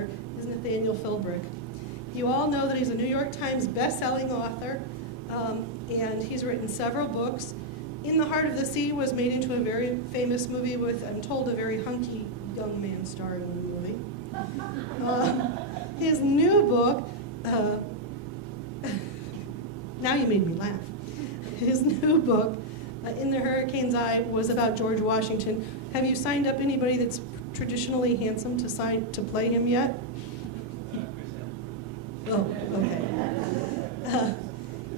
is Nathaniel Philbrick. You all know that he's a New York Times best-selling author, and he's written several books. In the Heart of the Sea was made into a very famous movie with, I'm told, a very hunky young man starring in the movie. His new book, now you made me laugh. His new book, In the Hurricane's Eye, was about George Washington. Have you signed up anybody that's traditionally handsome to play him yet? Oh, okay.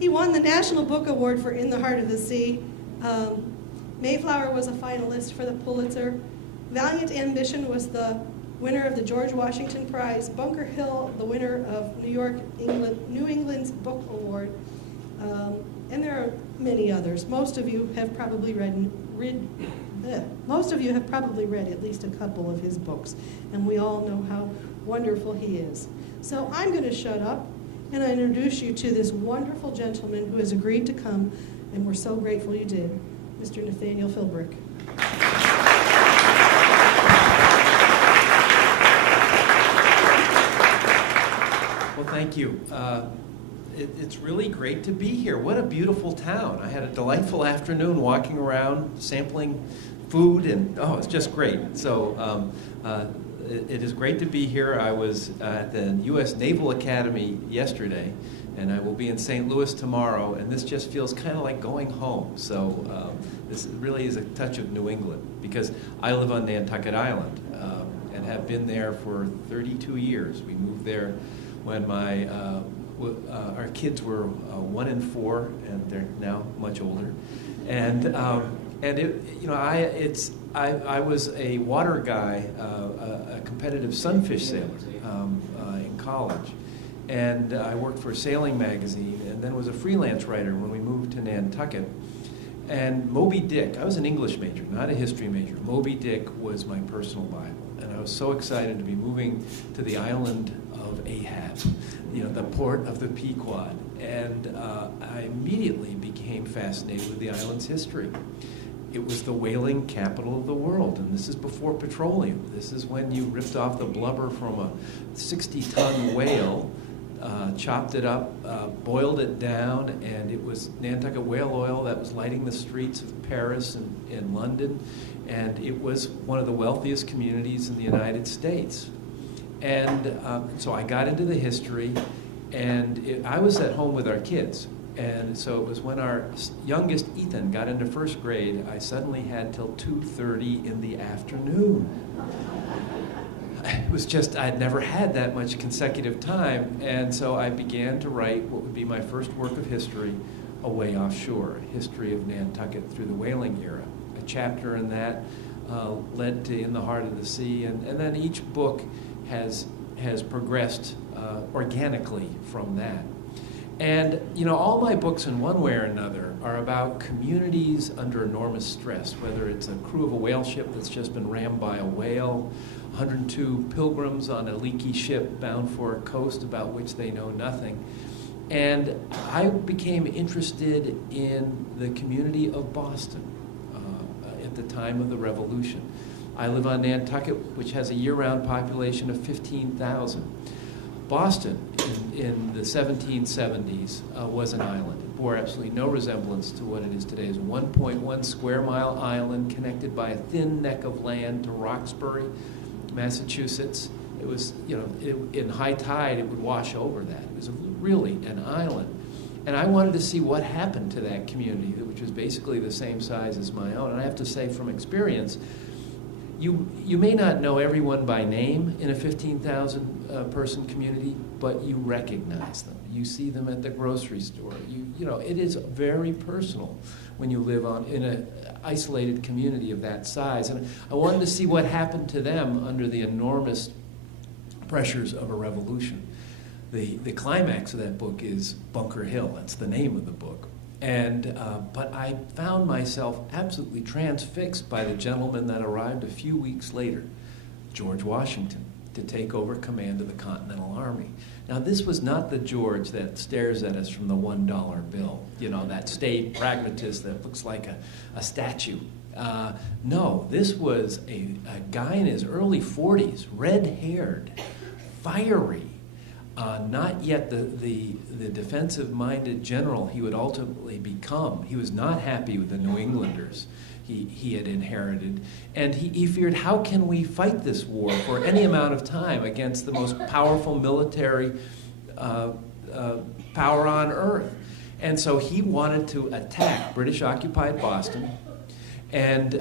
He won the National Book Award for In the Heart of the Sea. Mayflower was a finalist for the Pulitzer. Valiant Ambition was the winner of the George Washington Prize. Bunker Hill, the winner of New England's Book Award. And there are many others. Most of you have probably read at least a couple of his books, and we all know how wonderful he is. So I'm going to shut up and I introduce you to this wonderful gentleman who has agreed to come, and we're so grateful you did, Mr. Nathaniel Philbrick. Well, thank you. It's really great to be here. What a beautiful town. I had a delightful afternoon walking around, sampling food, and it's just great. So it is great to be here. I was at the U.S. Naval Academy yesterday, and I will be in St. Louis tomorrow, and this just feels kind of like going home. So this really is a touch of New England, because I live on Nantucket Island and have been there for 32 years. We moved there when our kids were 1 and 4, and they're now much older. I was a water guy, a competitive sunfish sailor in college, and I worked for a sailing magazine, and then was a freelance writer when we moved to Nantucket. And Moby Dick, I was an English major, not a history major. Moby Dick was my personal Bible, and I was so excited to be moving to the island of Ahab, the port of the Pequod, and I immediately became fascinated with the island's history. It was the whaling capital of the world, and this is before petroleum. This is when you ripped off the blubber from a 60-ton whale, chopped it up, boiled it down, and it was Nantucket whale oil that was lighting the streets of Paris and London, and it was one of the wealthiest communities in the United States. And so I got into the history, and I was at home with our kids. And so it was when our youngest, Ethan, got into first grade, I suddenly had till 2:30 in the afternoon. It was just, I'd never had that much consecutive time, and so I began to write what would be my first work of history, Away Offshore, History of Nantucket through the Whaling Era. A chapter in that led to In the Heart of the Sea, and then each book has progressed organically from that. And, all my books in one way or another are about communities under enormous stress, whether it's a crew of a whale ship that's just been rammed by a whale, 102 pilgrims on a leaky ship bound for a coast about which they know nothing. And I became interested in the community of Boston at the time of the Revolution. I live on Nantucket, which has a year-round population of 15,000. Boston in the 1770s was an island. It bore absolutely no resemblance to what it is today. It's a 1.1 square mile island connected by a thin neck of land to Roxbury, Massachusetts. It was, in high tide, it would wash over that. It was really an island. And I wanted to see what happened to that community, which was basically the same size as my own. And I have to say from experience, you may not know everyone by name in a 15,000 person community, but you recognize them. You see them at the grocery store. It is very personal when you live in an isolated community of that size. And I wanted to see what happened to them under the enormous pressures of a revolution. The climax of that book is Bunker Hill. That's the name of the book. But I found myself absolutely transfixed by the gentleman that arrived a few weeks later, George Washington, to take over command of the Continental Army. Now, this was not the George that stares at us from the $1 bill, that staid pragmatist that looks like a statue. No, this was a guy in his early 40s, red-haired, fiery, not yet the defensive-minded general he would ultimately become. He was not happy with the New Englanders he had inherited, and he feared, how can we fight this war for any amount of time against the most powerful military power on earth? And so he wanted to attack British-occupied Boston and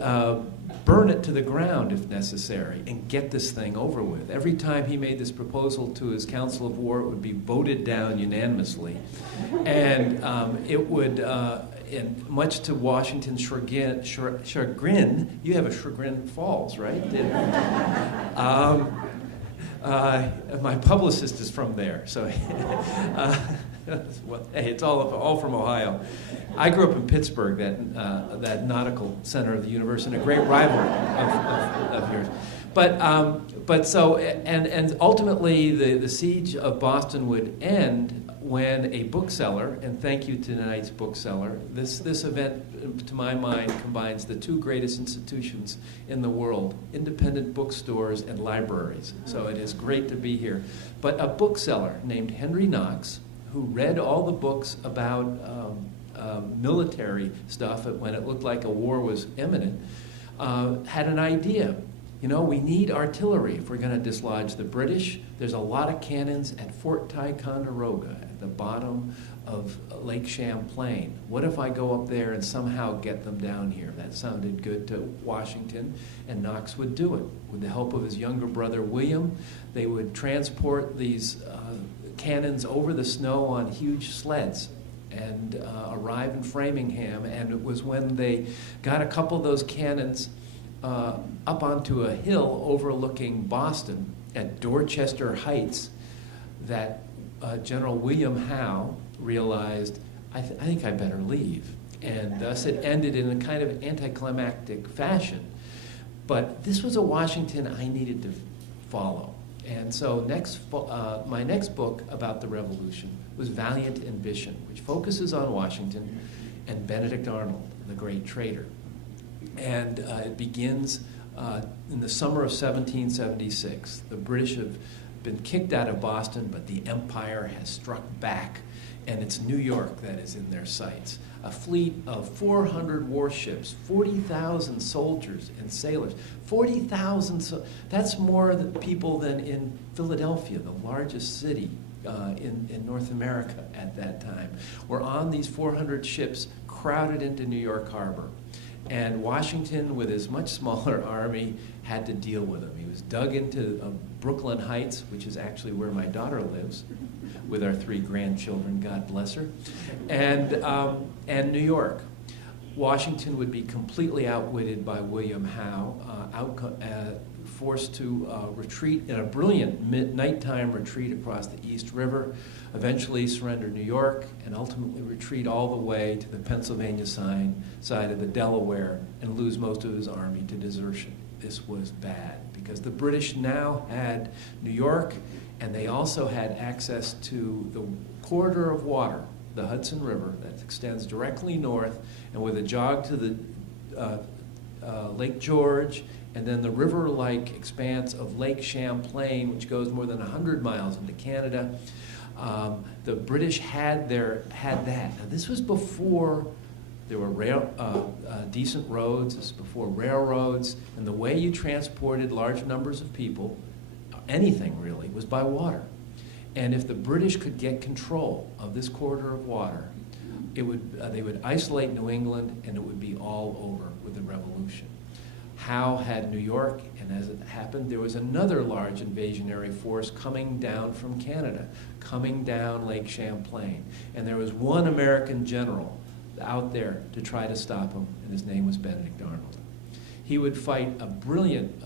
burn it to the ground if necessary and get this thing over with. Every time he made this proposal to his Council of War, it would be voted down unanimously. And it would, and much to Washington's chagrin, you have a Chagrin Falls, right? My publicist is from there, so well, hey, it's all from Ohio. I grew up in Pittsburgh, that nautical center of the universe, and a great rival of yours. But so, and ultimately the siege of Boston would end when a bookseller, and thank you to tonight's bookseller, this event, to my mind, combines the two greatest institutions in the world, independent bookstores and libraries. So it is great to be here. But a bookseller named Henry Knox, who read all the books about military stuff when it looked like a war was imminent, had an idea. You know, we need artillery if we're going to dislodge the British. There's a lot of cannons at Fort Ticonderoga at the bottom of Lake Champlain. What if I go up there and somehow get them down here? That sounded good to Washington, and Knox would do it. With the help of his younger brother, William, they would transport these cannons over the snow on huge sleds and arrive in Framingham. And it was when they got a couple of those cannons up onto a hill overlooking Boston at Dorchester Heights that General William Howe realized, I think I better leave. And thus it ended in a kind of anticlimactic fashion. But this was a Washington I needed to follow. And so my next book about the Revolution was Valiant Ambition, which focuses on Washington and Benedict Arnold, the great traitor. And it begins in the summer of 1776. The British have been kicked out of Boston, but the Empire has struck back, and it's New York that is in their sights. A fleet of 400 warships, 40,000 soldiers and sailors. 40,000, that's more people than in Philadelphia, the largest city in North America at that time. We're on these 400 ships crowded into New York Harbor. And Washington, with his much smaller army, had to deal with them. He was dug into Brooklyn Heights, which is actually where my daughter lives, with our 3 grandchildren, God bless her, and New York. Washington would be completely outwitted by William Howe, forced to retreat in a brilliant nighttime retreat across the East River, eventually surrender New York, and ultimately retreat all the way to the Pennsylvania side of the Delaware and lose most of his army to desertion. This was bad because the British now had New York, and they also had access to the corridor of water, the Hudson River, that extends directly north, and with a jog to the Lake George, and then the river-like expanse of Lake Champlain, which goes more than 100 miles into Canada. The British had that. Now, this was before there were decent roads. This was before railroads, and the way you transported large numbers of people, anything really, was by water. And if the British could get control of this corridor of water, they would isolate New England, and it would be all over with the Revolution. Howe had New York, and as it happened, there was another large invasionary force coming down from Canada, coming down Lake Champlain. And there was one American general out there to try to stop him, and his name was Benedict Arnold. He would fight a brilliant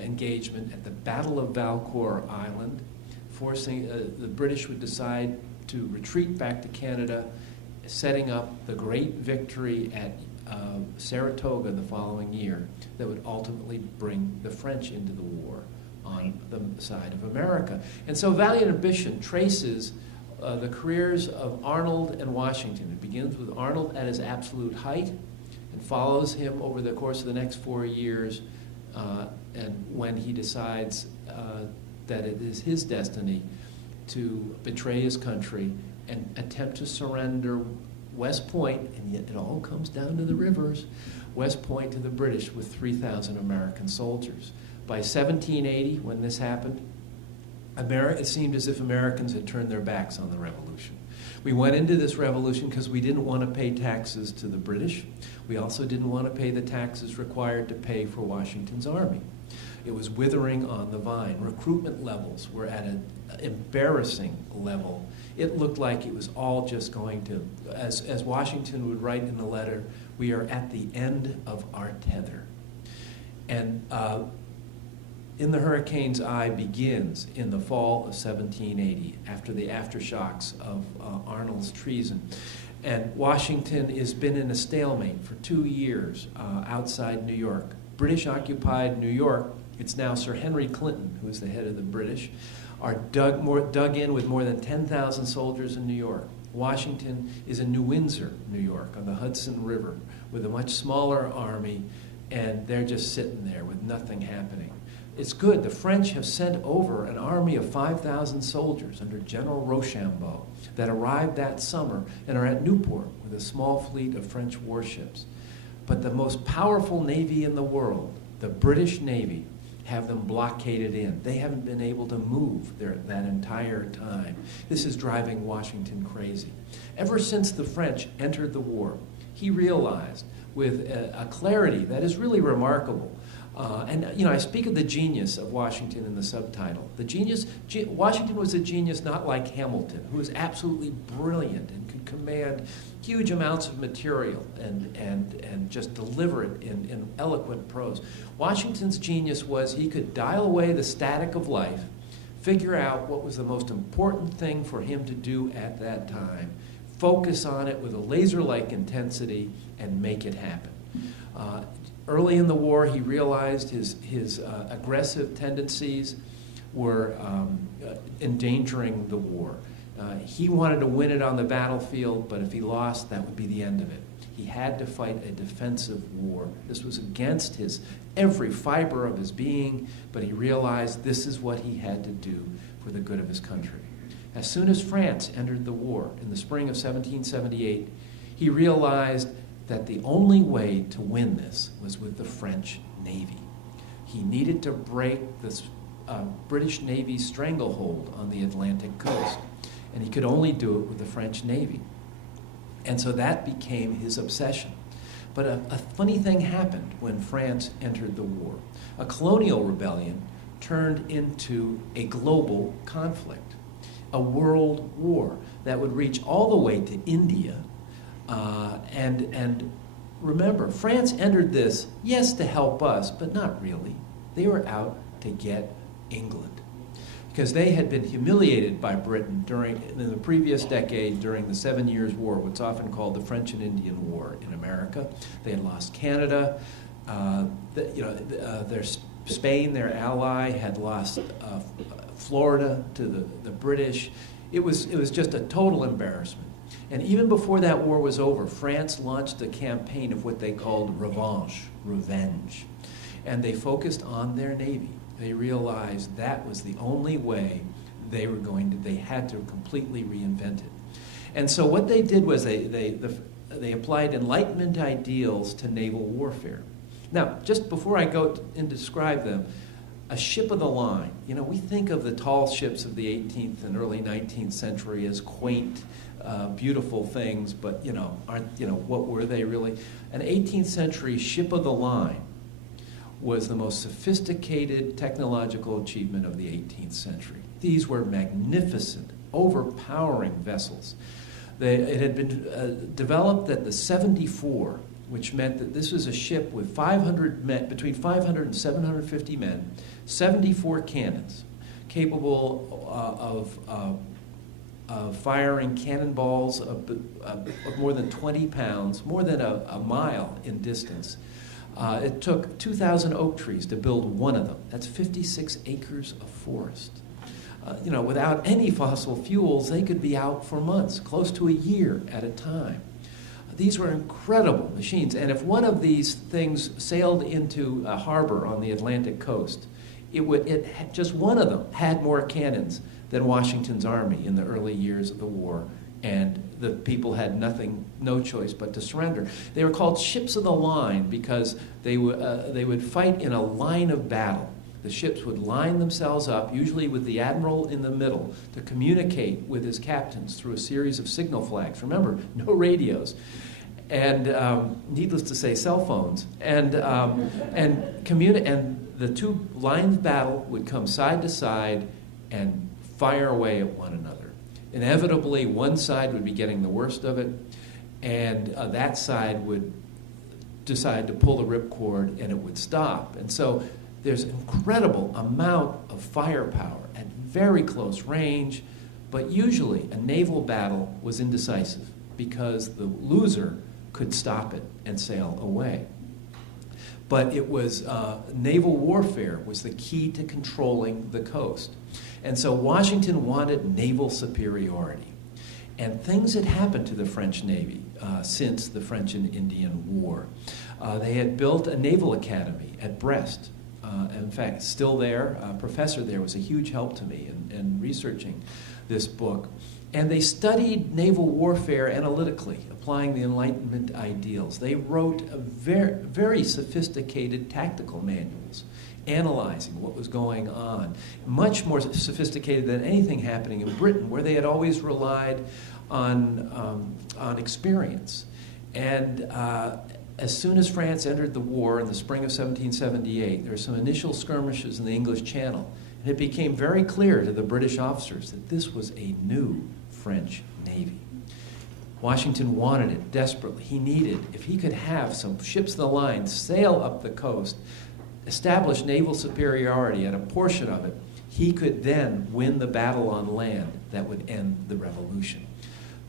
engagement at the Battle of Valcour Island, forcing the British would decide to retreat back to Canada, setting up the great victory at Saratoga the following year that would ultimately bring the French into the war on the side of America. And so Valiant Ambition traces the careers of Arnold and Washington. It begins with Arnold at his absolute height and follows him over the course of the next 4 years, and when he decides that it is his destiny to betray his country and attempt to surrender West Point, and yet it all comes down to the rivers, West Point to the British with 3,000 American soldiers. By 1780, when this happened, it seemed as if Americans had turned their backs on the revolution. We went into this revolution because we didn't want to pay taxes to the British. We also didn't want to pay the taxes required to pay for Washington's army. It was withering on the vine. Recruitment levels were at an embarrassing level. It looked like it was all just going to, as Washington would write in the letter, we are at the end of our tether. And In the Hurricane's Eye begins in the fall of 1780, after the aftershocks of Arnold's treason. And Washington has been in a stalemate for 2 years outside New York. British-occupied New York, it's now Sir Henry Clinton, who is the head of the British, are dug in with more than 10,000 soldiers in New York. Washington is in New Windsor, New York, on the Hudson River, with a much smaller army, and they're just sitting there with nothing happening. It's good. The French have sent over an army of 5,000 soldiers under General Rochambeau that arrived that summer and are at Newport with a small fleet of French warships. But the most powerful navy in the world, the British Navy, have them blockaded in. They haven't been able to move that entire time. This is driving Washington crazy. Ever since the French entered the war, he realized with a clarity that is really remarkable. I speak of the genius of Washington in the subtitle. Washington was a genius not like Hamilton, who was absolutely brilliant and could command huge amounts of material and just deliver it in eloquent prose. Washington's genius was he could dial away the static of life, figure out what was the most important thing for him to do at that time, focus on it with a laser-like intensity, and make it happen. Early in the war, he realized his aggressive tendencies were endangering the war. He wanted to win it on the battlefield, but if he lost, that would be the end of it. He had to fight a defensive war. This was against every fiber of his being, but he realized this is what he had to do for the good of his country. As soon as France entered the war in the spring of 1778, he realized that the only way to win this was with the French Navy. He needed to break this British Navy's stranglehold on the Atlantic coast, and he could only do it with the French Navy. And so that became his obsession. But a funny thing happened when France entered the war. A colonial rebellion turned into a global conflict, a world war that would reach all the way to India. And remember, France entered this, yes, to help us, but not really. They were out to get England, because they had been humiliated by Britain in the previous decade during the 7 Years' War, what's often called the French and Indian War in America. They had lost Canada. Spain, their ally, had lost Florida to the British. It was just a total embarrassment. And even before that war was over, France launched a campaign of what they called revenge. And they focused on their navy. They realized that was the only way they had to completely reinvent it. And so what they did was they applied Enlightenment ideals to naval warfare. Now, just before I go and describe them, a ship of the line, we think of the tall ships of the 18th and early 19th century as quaint, beautiful things, but what were they really? An 18th century ship of the line was the most sophisticated technological achievement of the 18th century. These were magnificent, overpowering vessels. It had been developed at the 74, which meant that this was a ship with 500 men, between 500 and 750 men, 74 cannons, capable of firing cannonballs of more than 20 pounds, more than a mile in distance. It took 2,000 oak trees to build one of them. That's 56 acres of forest. Without any fossil fuels, they could be out for months, close to a year at a time. These were incredible machines, and if one of these things sailed into a harbor on the Atlantic coast, just one of them had more cannons than Washington's army in the early years of the war, and the people had no choice but to surrender. They were called ships of the line because they would fight in a line of battle. The ships would line themselves up, usually with the admiral in the middle, to communicate with his captains through a series of signal flags. Remember, no radios, and needless to say, cell phones. And the two lines of battle would come side to side and fire away at one another. Inevitably, one side would be getting the worst of it, and that side would decide to pull the ripcord, and it would stop. And so there's an incredible amount of firepower at very close range, but usually a naval battle was indecisive because the loser could stop it and sail away. But it was naval warfare was the key to controlling the coast. And so Washington wanted naval superiority. And things had happened to the French Navy since the French and Indian War. They had built a naval academy at Brest. In fact, still there. A professor there was a huge help to me in researching this book. And they studied naval warfare analytically, applying the Enlightenment ideals. They wrote very, very sophisticated tactical manuals, analyzing what was going on, much more sophisticated than anything happening in Britain, where they had always relied on experience. And as soon as France entered the war in the spring of 1778, there were some initial skirmishes in the English Channel, and it became very clear to the British officers that this was a new French Navy. Washington wanted it desperately. He needed, if he could have some ships of the line sail up the coast, establish naval superiority at a portion of it, he could then win the battle on land that would end the revolution.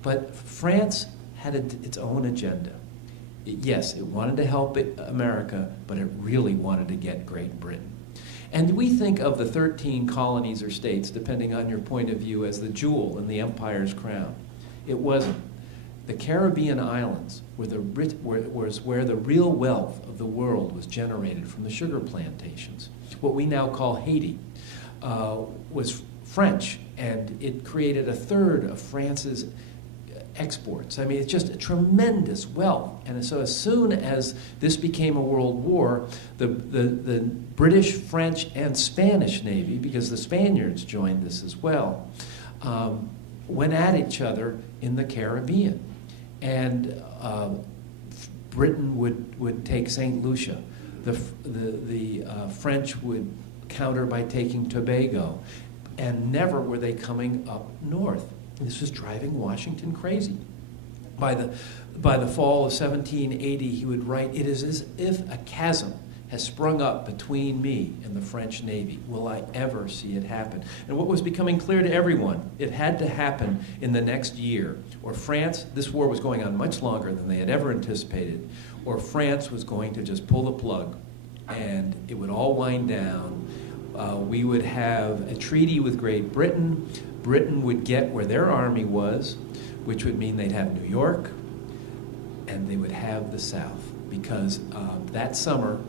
But France had its own agenda. Yes, it wanted to help America, but it really wanted to get Great Britain. And we think of the 13 colonies or states, depending on your point of view, as the jewel in the empire's crown. It wasn't. The Caribbean islands was where the real wealth of the world was generated from the sugar plantations. What we now call Haiti was French, and it created a third of France's exports. I mean, it's just a tremendous wealth. And so as soon as this became a world war, the British, French, and Spanish Navy, because the Spaniards joined this as well, went at each other in the Caribbean. And Britain would take St. Lucia. The French would counter by taking Tobago. And never were they coming up north. This was driving Washington crazy. By the fall of 1780, he would write, "It is as if a chasm has sprung up between me and the French Navy. Will I ever see it happen?" And what was becoming clear to everyone, it had to happen in the next year, or France, this war was going on much longer than they had ever anticipated, or France was going to just pull the plug, and it would all wind down. We would have a treaty with Great Britain. Britain would get where their army was, which would mean they'd have New York, and they would have the South. Because that summer,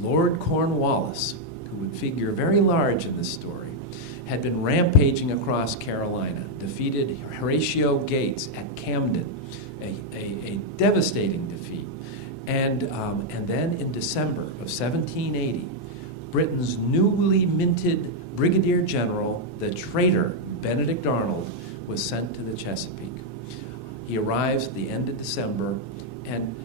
Lord Cornwallis, who would figure very large in this story, had been rampaging across Carolina, defeated Horatio Gates at Camden, a devastating defeat. And then in December of 1780, Britain's newly minted Brigadier General, the traitor Benedict Arnold, was sent to the Chesapeake. He arrives at the end of December, and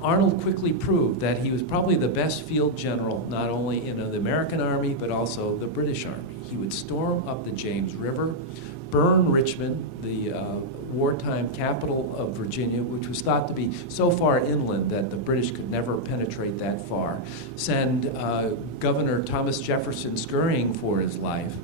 Arnold quickly proved that he was probably the best field general, not only in the American Army, but also the British Army. He would storm up the James River, burn Richmond, the wartime capital of Virginia, which was thought to be so far inland that the British could never penetrate that far, send Governor Thomas Jefferson scurrying for his life.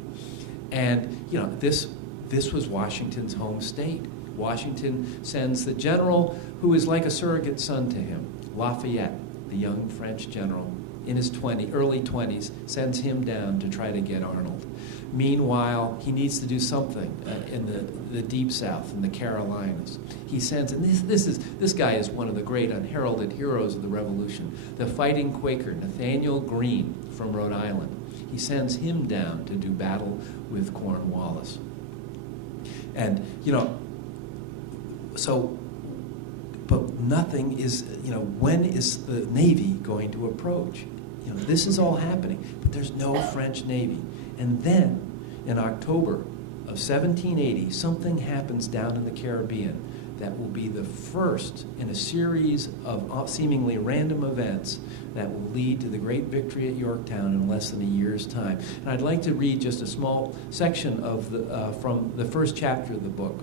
And, this was Washington's home state. Washington sends the general who is like a surrogate son to him, Lafayette, the young French general, in his early 20s, sends him down to try to get Arnold. Meanwhile, he needs to do something in the Deep South, in the Carolinas. He sends, and this guy is one of the great unheralded heroes of the Revolution, the fighting Quaker, Nathaniel Greene from Rhode Island. He sends him down to do battle with Cornwallis. And, but nothing is, when is the Navy going to approach? This is all happening, but there's no French Navy. And then, in October of 1780, something happens down in the Caribbean that will be the first in a series of seemingly random events that will lead to the great victory at Yorktown in less than a year's time. And I'd like to read just a small section of from the first chapter of the book.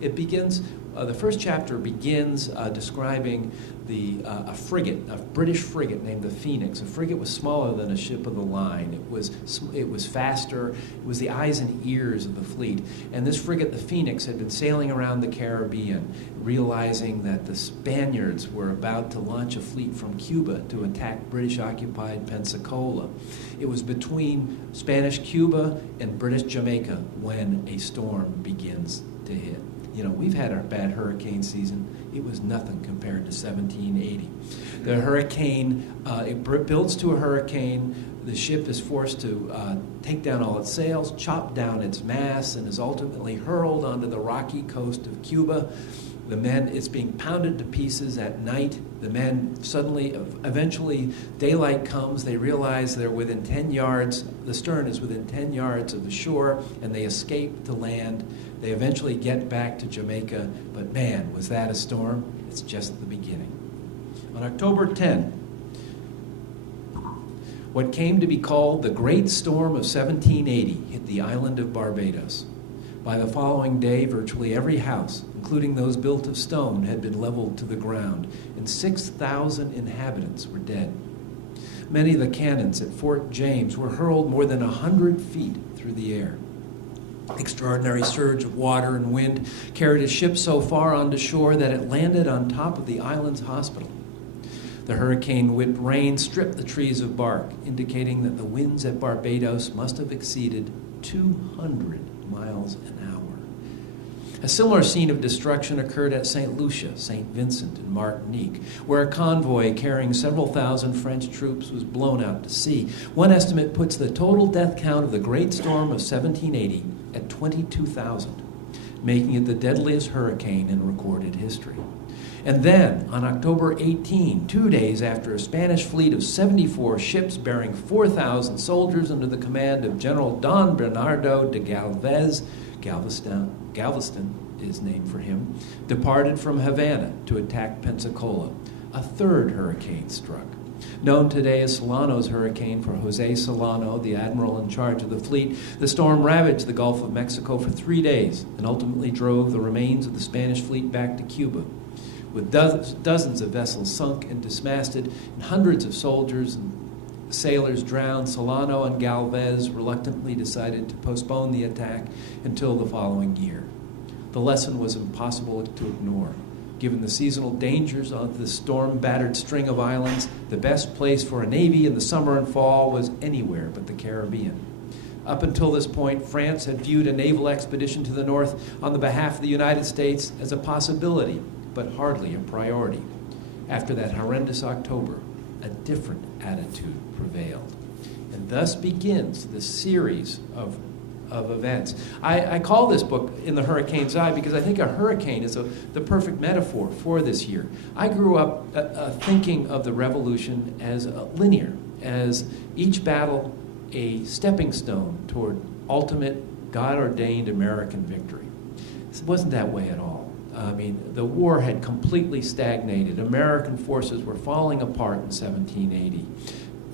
The first chapter begins describing a frigate, a British frigate named the Phoenix. A frigate was smaller than a ship of the line. It was faster. It was the eyes and ears of the fleet. And this frigate, the Phoenix, had been sailing around the Caribbean, realizing that the Spaniards were about to launch a fleet from Cuba to attack British-occupied Pensacola. It was between Spanish Cuba and British Jamaica when a storm begins to hit. We've had our bad hurricane season. It was nothing compared to 1780. The hurricane, it builds to a hurricane. The ship is forced to take down all its sails, chop down its masts, and is ultimately hurled onto the rocky coast of Cuba. The men, it's being pounded to pieces at night. The men eventually, daylight comes. They realize they're within 10 yards. The stern is within 10 yards of the shore, and they escape to land. They eventually get back to Jamaica, but man, was that a storm? It's just the beginning. On October 10, what came to be called the Great Storm of 1780 hit the island of Barbados. By the following day, virtually every house, including those built of stone, had been leveled to the ground, and 6,000 inhabitants were dead. Many of the cannons at Fort James were hurled more than 100 feet through the air. Extraordinary surge of water and wind carried a ship so far onto shore that it landed on top of the island's hospital. The hurricane-whipped rain stripped the trees of bark, indicating that the winds at Barbados must have exceeded 200 miles an hour. A similar scene of destruction occurred at St. Lucia, St. Vincent, and Martinique, where a convoy carrying several thousand French troops was blown out to sea. One estimate puts the total death count of the Great Storm of 1780 at 22,000, making it the deadliest hurricane in recorded history. And then, on October 18, 2 days after a Spanish fleet of 74 ships bearing 4,000 soldiers under the command of General Don Bernardo de Galveston is named for him, departed from Havana to attack Pensacola, a third hurricane struck. Known today as Solano's hurricane for Jose Solano, the admiral in charge of the fleet, the storm ravaged the Gulf of Mexico for 3 days and ultimately drove the remains of the Spanish fleet back to Cuba. With dozens of vessels sunk and dismasted, and hundreds of soldiers and sailors drowned, Solano and Galvez reluctantly decided to postpone the attack until the following year. The lesson was impossible to ignore. Given the seasonal dangers of the storm-battered string of islands, the best place for a navy in the summer and fall was anywhere but the Caribbean. Up until this point, France had viewed a naval expedition to the north on the behalf of the United States as a possibility, but hardly a priority. After that horrendous October, a different attitude prevailed. And thus begins the series of events. I call this book In the Hurricane's Eye because I think a hurricane is the perfect metaphor for this year. I grew up thinking of the Revolution as linear, as each battle a stepping stone toward ultimate God-ordained American victory. It wasn't that way at all. I mean, the war had completely stagnated. American forces were falling apart in 1780.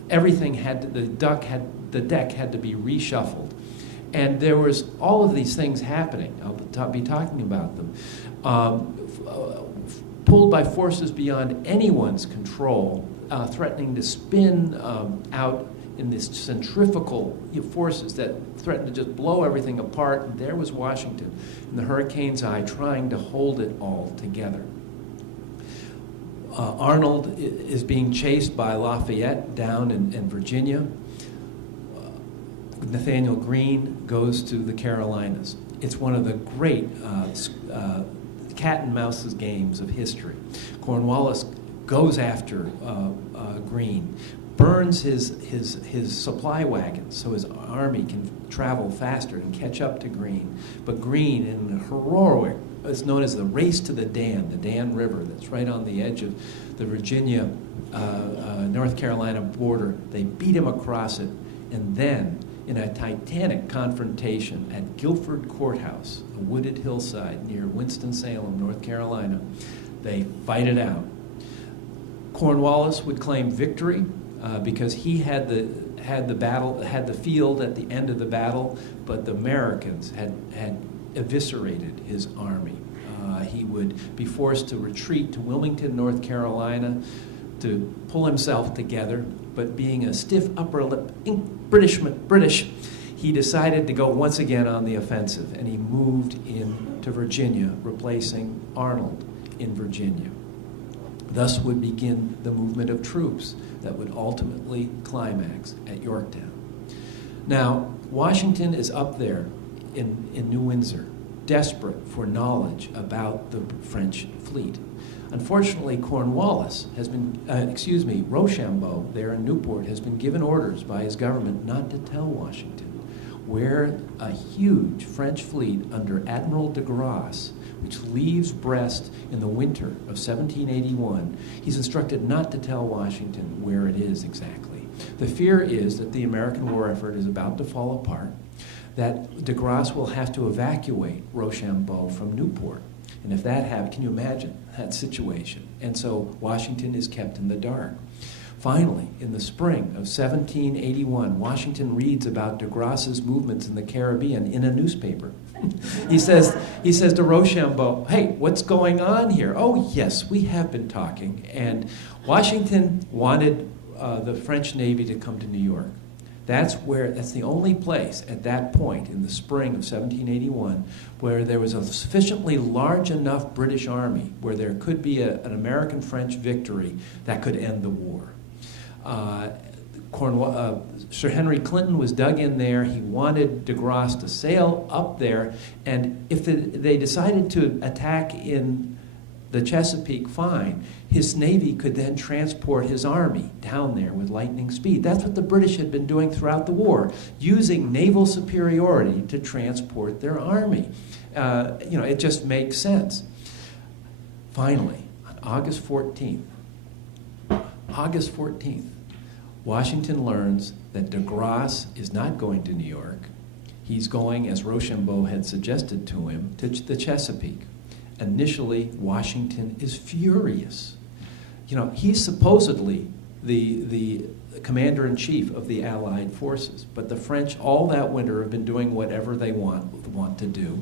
Everything the deck had to be reshuffled. And there was all of these things happening. I'll be talking about them. Pulled by forces beyond anyone's control, threatening to spin out in this centrifugal forces that threatened to just blow everything apart. And there was Washington in the hurricane's eye trying to hold it all together. Arnold is being chased by Lafayette down in Virginia. Nathaniel Greene goes to the Carolinas. It's one of the great cat and mouse games of history. Cornwallis goes after Greene, burns his supply wagons so his army can travel faster and catch up to Greene. But Greene, in a heroic, it's known as the race to the Dan River, that's right on the edge of the Virginia, North Carolina border. They beat him across it, and then in a titanic confrontation at Guilford Courthouse, a wooded hillside near Winston-Salem, North Carolina, they fight it out. Cornwallis would claim victory because he had the field at the end of the battle, but the Americans had eviscerated his army. He would be forced to retreat to Wilmington, North Carolina, to pull himself together, but being a stiff upper lip British, he decided to go once again on the offensive, and he moved into Virginia, replacing Arnold in Virginia. Thus would begin the movement of troops that would ultimately climax at Yorktown. Now, Washington is up there in New Windsor, desperate for knowledge about the French fleet. Unfortunately, Cornwallis has been, Rochambeau there in Newport has been given orders by his government not to tell Washington where a huge French fleet under Admiral de Grasse, which leaves Brest in the winter of 1781, he's instructed not to tell Washington where it is exactly. The fear is that the American war effort is about to fall apart, that de Grasse will have to evacuate Rochambeau from Newport. And if that happens, can you imagine that situation? And so Washington is kept in the dark. Finally, in the spring of 1781, Washington reads about de Grasse's movements in the Caribbean in a newspaper. He says to Rochambeau, "Hey, what's going on here?" "Oh, yes, we have been talking." And Washington wanted the French Navy to come to New York. That's the only place at that point in the spring of 1781 where there was a sufficiently large enough British army where there could be an American-French victory that could end the war. Sir Henry Clinton was dug in there. He wanted de Grasse to sail up there, and if they decided to attack in the Chesapeake, fine. His navy could then transport his army down there with lightning speed. That's what the British had been doing throughout the war, using naval superiority to transport their army. It just makes sense. Finally, on August 14th, Washington learns that de Grasse is not going to New York. He's going, as Rochambeau had suggested to him, to the Chesapeake. Initially, Washington is furious. He's supposedly the commander-in-chief of the Allied forces, but the French all that winter have been doing whatever they want to do.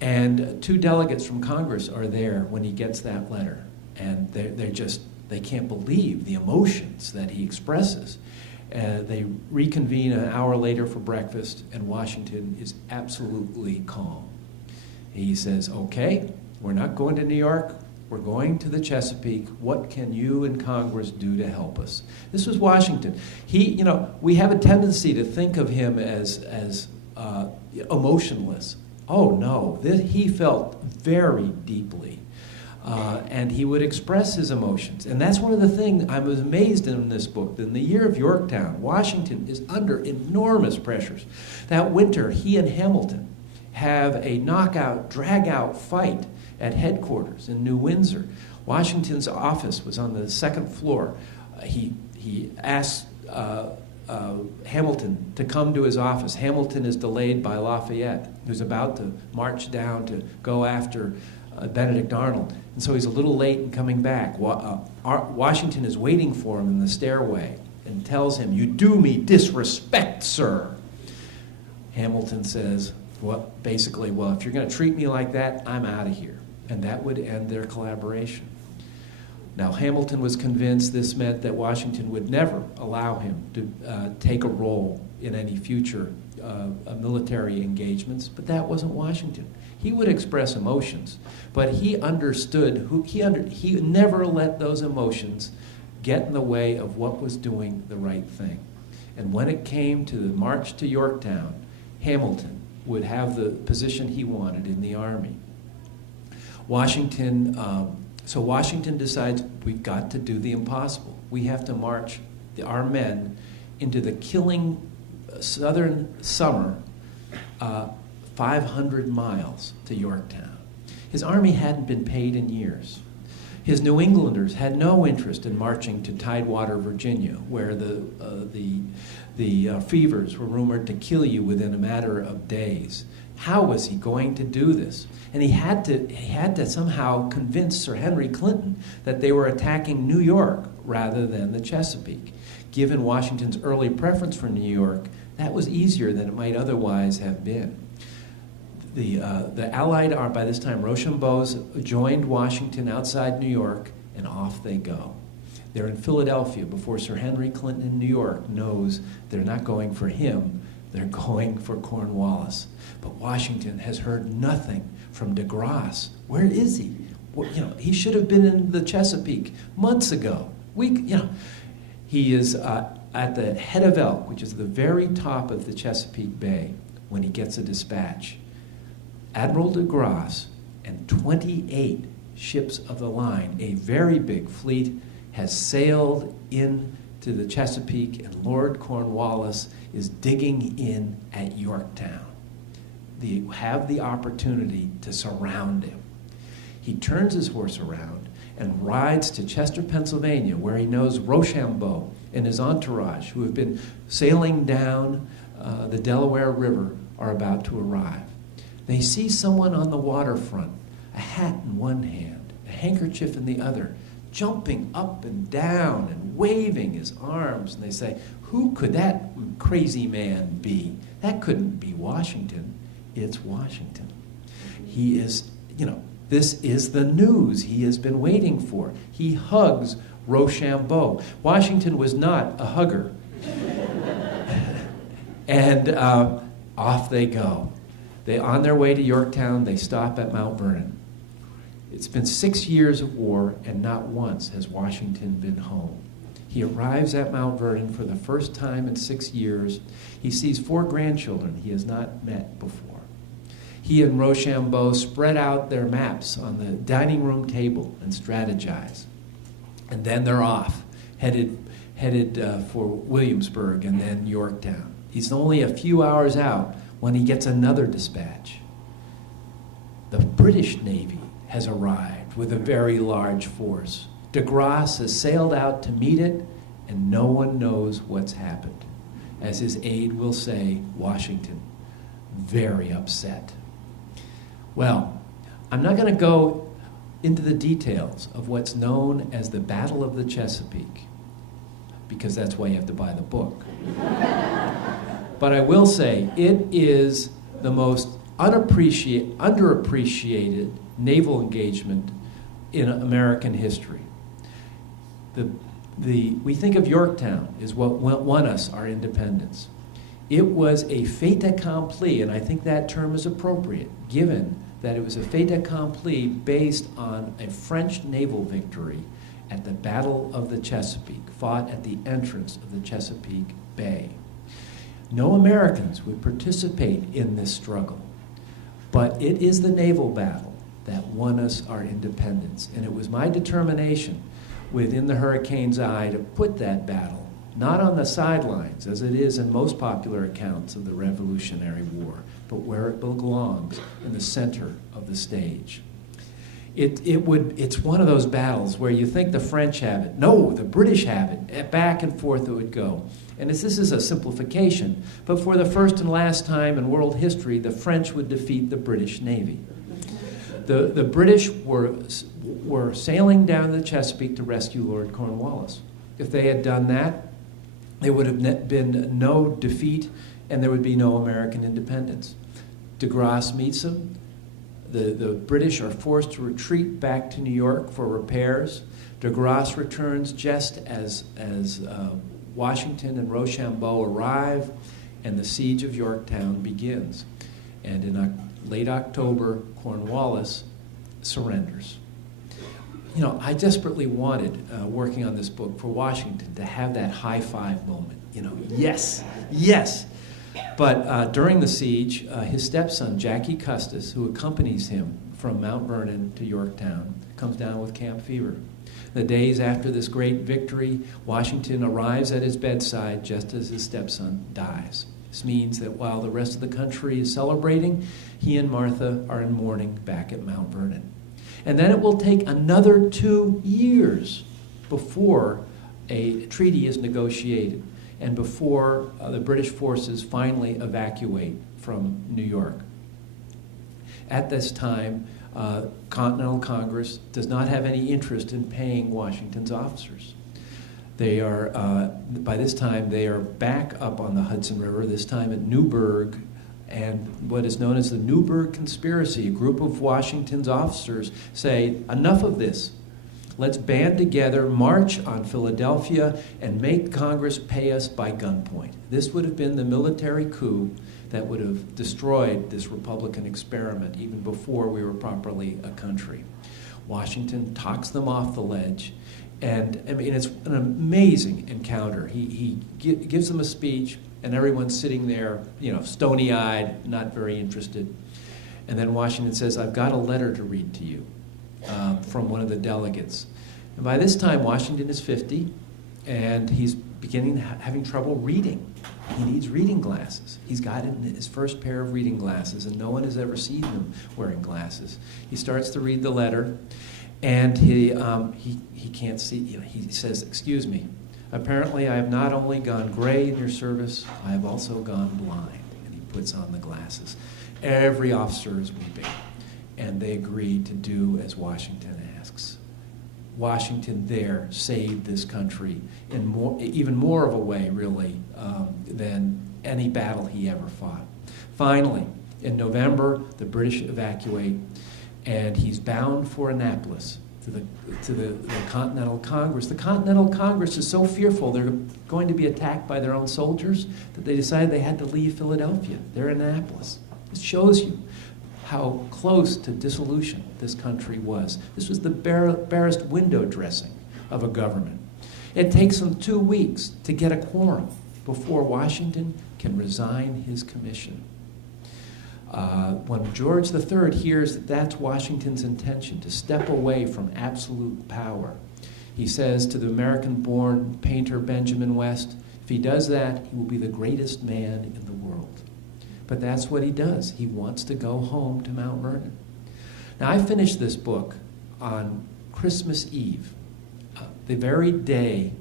And 2 delegates from Congress are there when he gets that letter, and they can't believe the emotions that he expresses. They reconvene an hour later for breakfast, and Washington is absolutely calm. He says, "Okay, we're not going to New York. We're going to the Chesapeake. What can you and Congress do to help us?" This was Washington. We have a tendency to think of him as emotionless. Oh no, he felt very deeply. And he would express his emotions. And that's one of the things I was amazed in this book. In the year of Yorktown, Washington is under enormous pressures. That winter, he and Hamilton have a knockout, drag-out fight at headquarters in New Windsor. Washington's office was on the 2nd floor. He asked Hamilton to come to his office. Hamilton is delayed by Lafayette, who's about to march down to go after Benedict Arnold. And so he's a little late in coming back. Washington is waiting for him in the stairway and tells him, "You do me disrespect, sir." Hamilton says, basically, if you're going to treat me like that, I'm out of here. And that would end their collaboration. Now, Hamilton was convinced this meant that Washington would never allow him to take a role in any future military engagements, but that wasn't Washington. He would express emotions, but he understood he never let those emotions get in the way of what was doing the right thing. And when it came to the march to Yorktown, Hamilton would have the position he wanted in the Army. So Washington decides, we've got to do the impossible. We have to march our men into the killing southern summer 500 miles to Yorktown. His army hadn't been paid in years. His New Englanders had no interest in marching to Tidewater, Virginia, where the fevers were rumored to kill you within a matter of days. How was he going to do this? And he had to somehow convince Sir Henry Clinton that they were attacking New York rather than the Chesapeake. Given Washington's early preference for New York, that was easier than it might otherwise have been. The Allied army, by this time, Rochambeau's joined Washington outside New York, and off they go. They're in Philadelphia before Sir Henry Clinton in New York knows they're not going for him, they're going for Cornwallis. But Washington has heard nothing from de Grasse. Where is he? Well, he should have been in the Chesapeake months ago. He is at the head of Elk, which is the very top of the Chesapeake Bay, when he gets a dispatch. Admiral de Grasse and 28 ships of the line, a very big fleet, has sailed into the Chesapeake, and Lord Cornwallis is digging in at Yorktown. They have the opportunity to surround him. He turns his horse around and rides to Chester, Pennsylvania, where he knows Rochambeau and his entourage, who have been sailing down the Delaware River, are about to arrive. They see someone on the waterfront, a hat in one hand, a handkerchief in the other, jumping up and down and waving his arms. And they say, who could that crazy man be? That couldn't be Washington. It's Washington. He is, this is the news he has been waiting for. He hugs Rochambeau. Washington was not a hugger. And off they go. On their way to Yorktown, they stop at Mount Vernon. It's been 6 years of war, and not once has Washington been home. He arrives at Mount Vernon for the first time in 6 years. He sees 4 grandchildren he has not met before. He and Rochambeau spread out their maps on the dining room table and strategize. And then they're off, headed for Williamsburg and then Yorktown. He's only a few hours out when he gets another dispatch. The British Navy has arrived with a very large force. De Grasse has sailed out to meet it, and no one knows what's happened. As his aide will say, Washington, very upset. Well, I'm not going to go into the details of what's known as the Battle of the Chesapeake, because that's why you have to buy the book. But I will say it is the most underappreciated naval engagement in American history. We think of Yorktown as what won us our independence. It was a fait accompli, and I think that term is appropriate, given that it was a fait accompli based on a French naval victory at the Battle of the Chesapeake, fought at the entrance of the Chesapeake Bay. No Americans would participate in this struggle, but it is the naval battle that won us our independence, and it was my determination within the hurricane's eye to put that battle not on the sidelines, as it is in most popular accounts of the Revolutionary War, but where it belongs, in the center of the stage. It's one of those battles where you think the French have it. No, the British have it. Back and forth it would go. And this is a simplification, but for the first and last time in world history, the French would defeat the British Navy. The British were sailing down the Chesapeake to rescue Lord Cornwallis. If they had done that, there would have been no defeat, and there would be no American independence. De Grasse meets them. The British are forced to retreat back to New York for repairs. De Grasse returns just as Washington and Rochambeau arrive, and the siege of Yorktown begins. And in late October, Cornwallis surrenders. I desperately wanted, working on this book, for Washington to have that high five moment Yes, yes. But during the siege, his stepson, Jackie Custis, who accompanies him from Mount Vernon to Yorktown, comes down with camp fever. The days after this great victory, Washington arrives at his bedside just as his stepson dies. This means that while the rest of the country is celebrating, he and Martha are in mourning back at Mount Vernon. And then it will take another 2 years before a treaty is negotiated and before the British forces finally evacuate from New York. At this time, Continental Congress does not have any interest in paying Washington's officers. They are, by this time, they are back up on the Hudson River, this time at Newburgh, and what is known as the Newburgh Conspiracy. A group of Washington's officers say, enough of this. Let's band together, march on Philadelphia, and make Congress pay us by gunpoint. This would have been the military coup that would have destroyed this Republican experiment even before we were properly a country. Washington talks them off the ledge, and I mean, it's an amazing encounter. He gives them a speech, and everyone's sitting there, stony-eyed, not very interested. And then Washington says, I've got a letter to read to you from one of the delegates. And by this time, Washington is 50, and he's beginning having trouble reading. He needs reading glasses. He's got his first pair of reading glasses, and no one has ever seen him wearing glasses. He starts to read the letter, and he can't see. He says, excuse me, apparently I have not only gone gray in your service, I have also gone blind. And he puts on the glasses. Every officer is weeping, and they agree to do as Washington asks. Washington there saved this country in even more of a way, really, than any battle he ever fought. Finally, in November, the British evacuate, and he's bound for Annapolis to the Continental Congress. The Continental Congress is so fearful they're going to be attacked by their own soldiers that they decided they had to leave Philadelphia. They're in Annapolis. It shows you how close to dissolution this country was. This was the barest window dressing of a government. It takes them 2 weeks to get a quorum before Washington can resign his commission. When George III hears that that's Washington's intention, to step away from absolute power, he says to the American-born painter Benjamin West, if he does that, he will be the greatest man in the world. But that's what he does. He wants to go home to Mount Vernon. Now, I finished this book on Christmas Eve, the very day,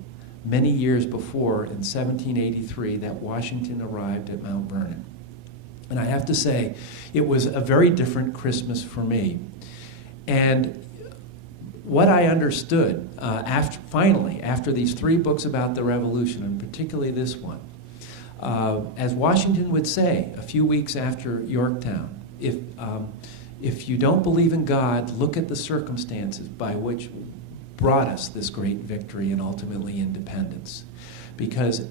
many years before, in 1783, that Washington arrived at Mount Vernon. And I have to say, it was a very different Christmas for me. And what I understood, after these 3 books about the Revolution, and particularly this one, as Washington would say a few weeks after Yorktown, if you don't believe in God, look at the circumstances by which brought us this great victory and ultimately independence. Because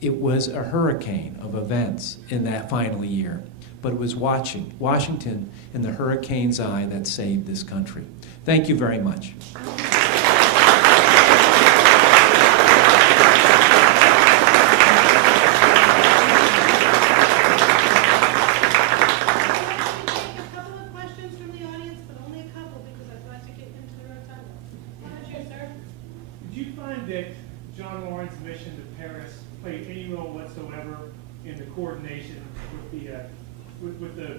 it was a hurricane of events in that final year, but it was Washington in the hurricane's eye that saved this country. Thank you very much. Coordination with the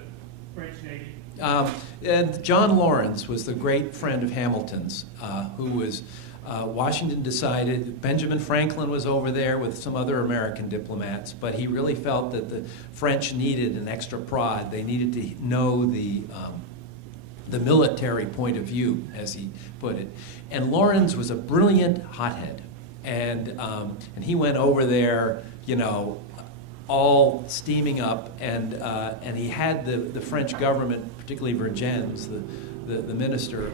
French Navy? And John Lawrence was the great friend of Hamilton's, who was, Washington decided, Benjamin Franklin was over there with some other American diplomats, but he really felt that the French needed an extra prod. They needed to know the military point of view, as he put it. And Lawrence was a brilliant hothead, and he went over there, all steaming up, and he had the French government, particularly Vergennes, the minister,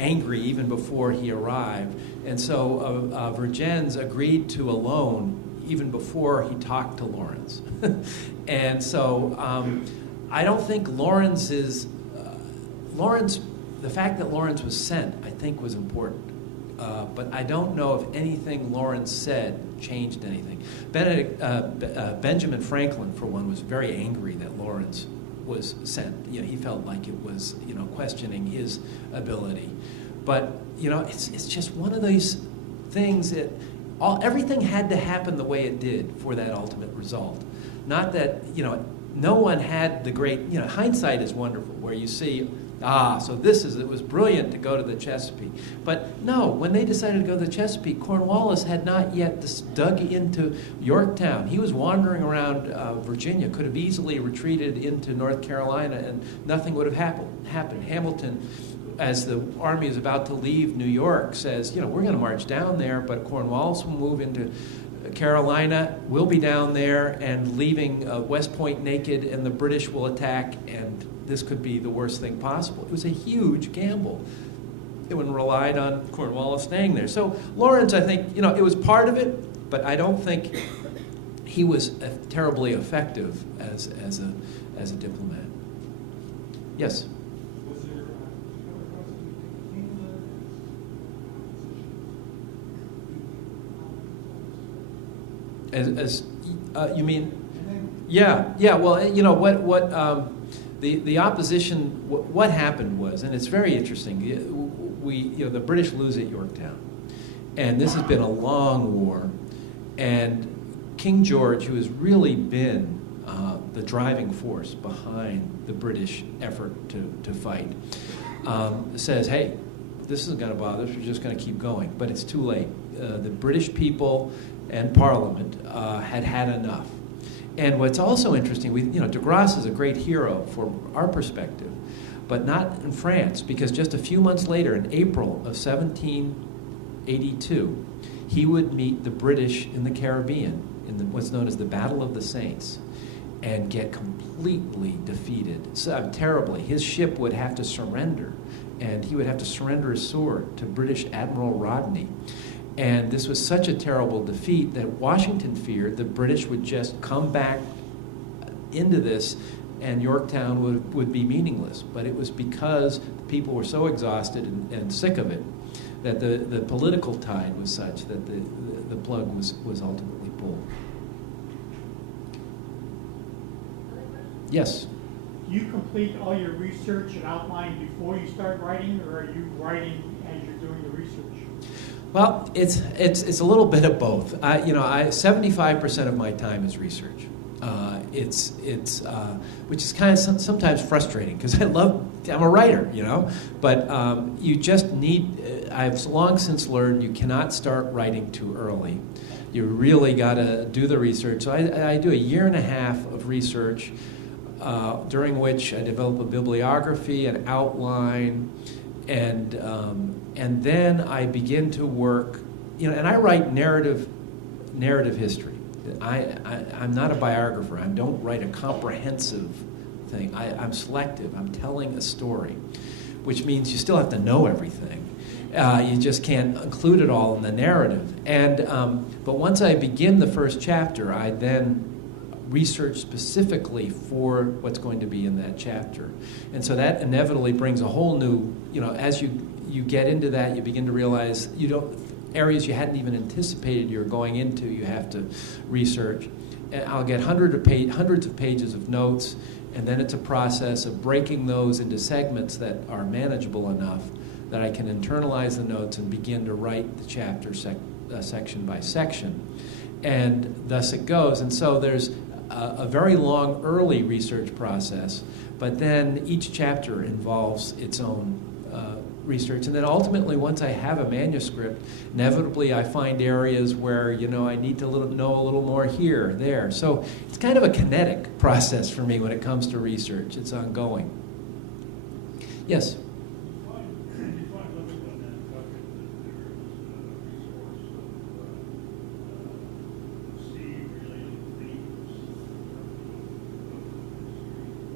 angry even before he arrived. And so Vergennes agreed to a loan even before he talked to Lawrence. And so I don't think the fact that Lawrence was sent, I think, was important. but I don't know if anything Lawrence said changed anything. Benjamin Franklin, for one, was very angry that Lawrence was sent. He felt like it was, questioning his ability. But, it's just one of these things that everything had to happen the way it did for that ultimate result. Not that, no one had the great, hindsight is wonderful, where you see, so it was brilliant to go to the Chesapeake. But no, when they decided to go to the Chesapeake, Cornwallis had not yet dug into Yorktown. He was wandering around Virginia, could have easily retreated into North Carolina, and nothing would have happened. Hamilton, as the army is about to leave New York, says, we're going to march down there, but Cornwallis will move into Carolina, we'll be down there and leaving West Point naked, and the British will attack, and this could be the worst thing possible. It was a huge gamble. It relied on Cornwallis staying there. So Lawrence, I think, it was part of it, but I don't think he was terribly effective as a diplomat. Yes? Was there As you mean? Yeah. Well, what the opposition. What happened was, and it's very interesting. The British lose at Yorktown, and this has been a long war, and King George, who has really been the driving force behind the British effort to fight, says, "Hey, this isn't going to bother us. We're just going to keep going." But it's too late. The British people and Parliament had enough. And what's also interesting, de Grasse is a great hero from our perspective, but not in France, because just a few months later, in April of 1782, he would meet the British in the Caribbean in what's known as the Battle of the Saints, and get completely defeated, terribly. His ship would have to surrender, and he would have to surrender his sword to British Admiral Rodney. And this was such a terrible defeat that Washington feared the British would just come back into this and Yorktown would be meaningless. But it was because the people were so exhausted and sick of it that the political tide was such that the plug was ultimately pulled. Yes? Do you complete all your research and outline before you start writing, or are you writing as you're doing the research? Well, it's a little bit of both. 75% of my time is research. Which is kind of sometimes frustrating because I'm a writer, but you just need. I've long since learned you cannot start writing too early. You really got to do the research. So I do a year and a half of research, during which I develop a bibliography, an outline, and then I begin to work, and I write narrative history. I'm not a biographer. I don't write a comprehensive thing. I'm selective. I'm telling a story, which means you still have to know everything. You just can't include it all in the narrative. But once I begin the first chapter, I then research specifically for what's going to be in that chapter. And so that inevitably brings a whole new, as you get into that, you begin to realize areas you hadn't even anticipated you're going into, you have to research. And I'll get hundreds of pages of notes, and then it's a process of breaking those into segments that are manageable enough that I can internalize the notes and begin to write the chapter section by section. And thus it goes. And so there's a very long early research process, but then each chapter involves its own research. And then ultimately, once I have a manuscript, inevitably I find areas where, I need to know a little more here, there. So it's kind of a kinetic process for me when it comes to research. It's ongoing. Yes?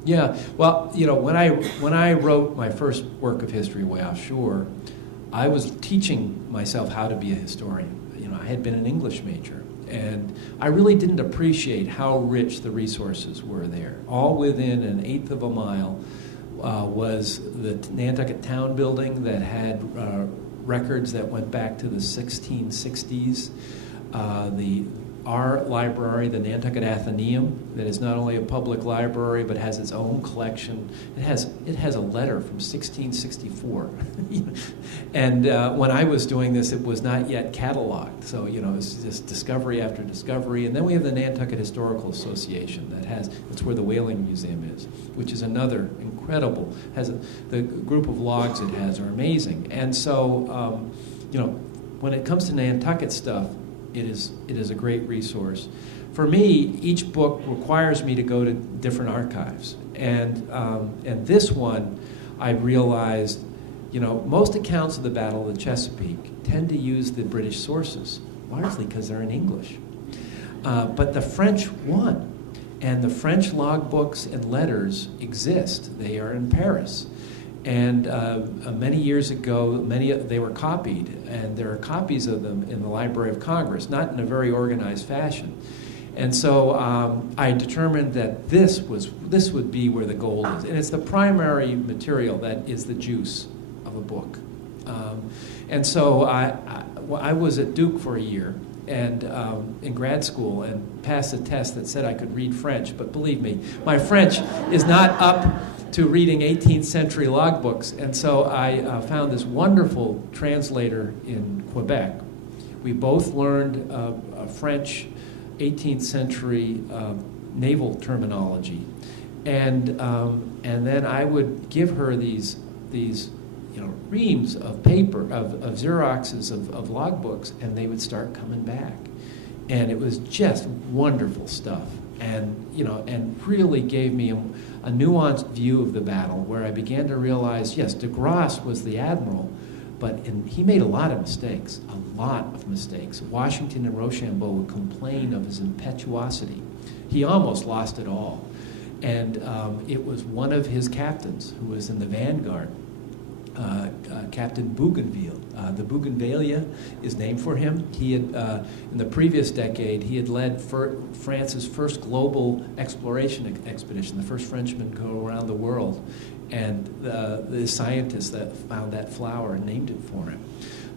Yeah, well, when I wrote my first work of history way offshore, I was teaching myself how to be a historian. I had been an English major, and I really didn't appreciate how rich the resources were there. All within an eighth of a mile was the Nantucket Town building that had records that went back to the 1660s. Our library, the Nantucket Athenaeum, that is not only a public library but has its own collection. It has a letter from 1664, and when I was doing this, it was not yet cataloged. So it's just discovery after discovery. And then we have the Nantucket Historical Association that's where the Whaling Museum is, which is another incredible. The group of logs it has are amazing. And so when it comes to Nantucket stuff, it is a great resource. For me, each book requires me to go to different archives, and this one, I realized, most accounts of the Battle of the Chesapeake tend to use the British sources, largely because they're in English. But the French won, and the French logbooks and letters exist. They are in Paris. And many years ago, they were copied, and there are copies of them in the Library of Congress, not in a very organized fashion. And so I determined that this would be where the gold is, and it's the primary material that is the juice of a book. And so I was at Duke for a year, and in grad school, and passed a test that said I could read French. But believe me, my French is not up to reading 18th century logbooks. And so I found this wonderful translator in Quebec. We both learned French 18th century naval terminology. And then I would give her these reams of paper, of Xeroxes of logbooks, and they would start coming back. And it was just wonderful stuff. And really gave me a nuanced view of the battle, where I began to realize, yes, de Grasse was the admiral, but he made a lot of mistakes. Washington and Rochambeau would complain of his impetuosity. He almost lost it all. And it was one of his captains who was in the vanguard, Captain Bougainville. The Bougainvillea is named for him. He had, in the previous decade, he had led France's first global exploration expedition, the first Frenchman to go around the world, and the scientist that found that flower named it for him.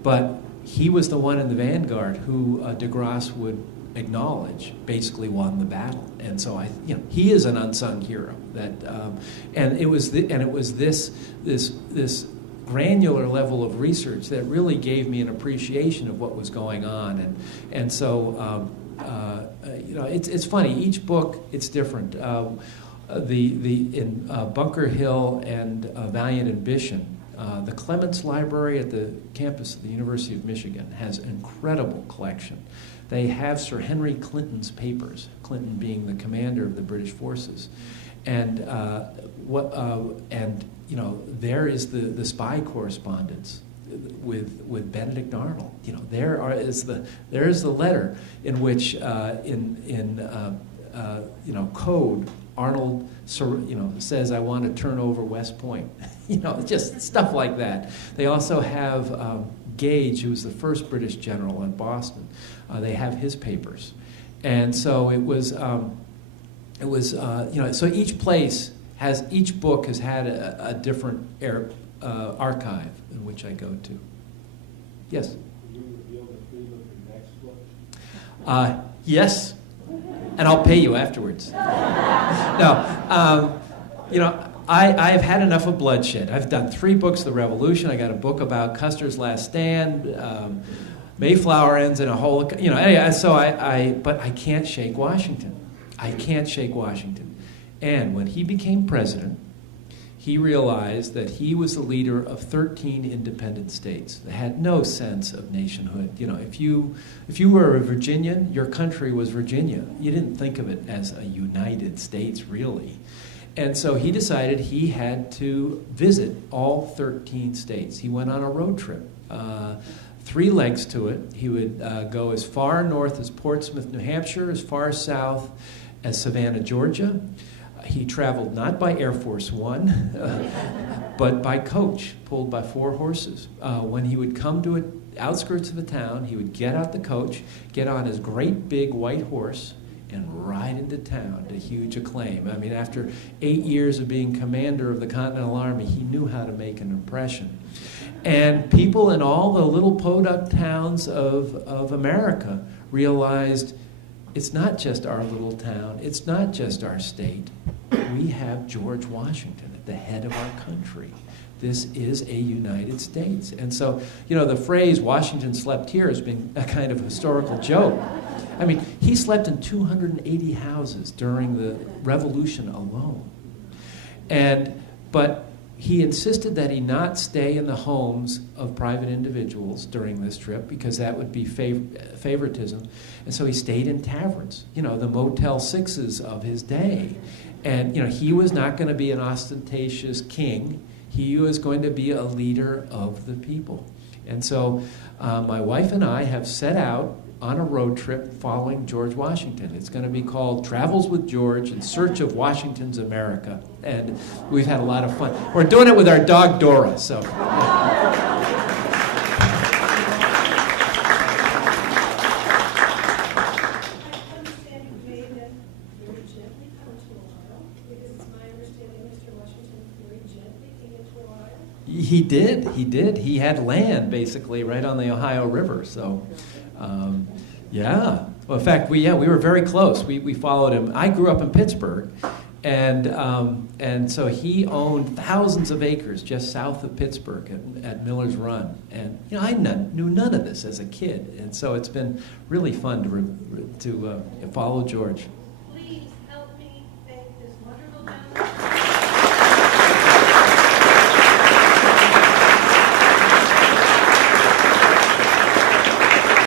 But he was the one in the vanguard who de Grasse would acknowledge basically won the battle. And so he is an unsung hero. And it was this granular level of research that really gave me an appreciation of what was going on. And so it's funny. Each book, it's different. In Bunker Hill and Valiant Ambition, the Clements Library at the campus of the University of Michigan has an incredible collection. They have Sir Henry Clinton's papers, Clinton being the commander of the British forces. And there is the spy correspondence with Benedict Arnold. There is the letter in which code Arnold says, I want to turn over West Point. Just stuff like that. They also have Gage, who was the first British general in Boston. They have his papers, and so so each book has had a different archive in which I go to. Yes? Will you reveal the theme of your next book? Yes, and I'll pay you afterwards. No, I've had enough of bloodshed. I've done 3 books of the Revolution. I got a book about Custer's Last Stand. Mayflower ends in a hole. But I can't shake Washington. And when he became president, he realized that he was the leader of 13 independent states that had no sense of nationhood. If you were a Virginian, your country was Virginia. You didn't think of it as a United States, really. And so he decided he had to visit all 13 states. He went on a road trip. 3 legs to it. He would go as far north as Portsmouth, New Hampshire, as far south as Savannah, Georgia. He traveled not by Air Force One, but by coach, pulled by 4 horses. When he would come to the outskirts of a town, he would get out the coach, get on his great big white horse, and ride into town to huge acclaim. I mean, after 8 years of being commander of the Continental Army, he knew how to make an impression. And people in all the little podunk towns of America realized it's not just our little town, it's not just our state. We have George Washington at the head of our country. This is a United States. And so, you know, the phrase Washington slept here has been a kind of historical joke. I mean, he slept in 280 houses during the Revolution alone. But he insisted that he not stay in the homes of private individuals during this trip because that would be favoritism. And so he stayed in taverns, you know, the Motel 6s of his day. And, you know, he was not going to be an ostentatious king. He was going to be a leader of the people. And so my wife and I have set out on a road trip following George Washington. It's going to be called Travels with George in Search of Washington's America. And we've had a lot of fun. We're doing it with our dog, Dora. So. He did. He had land, basically, right on the Ohio River. So, yeah. Well, in fact, we were very close. We followed him. I grew up in Pittsburgh, and so he owned thousands of acres just south of Pittsburgh at Miller's Run. And, you know, I knew none of this as a kid. And so it's been really fun to follow George.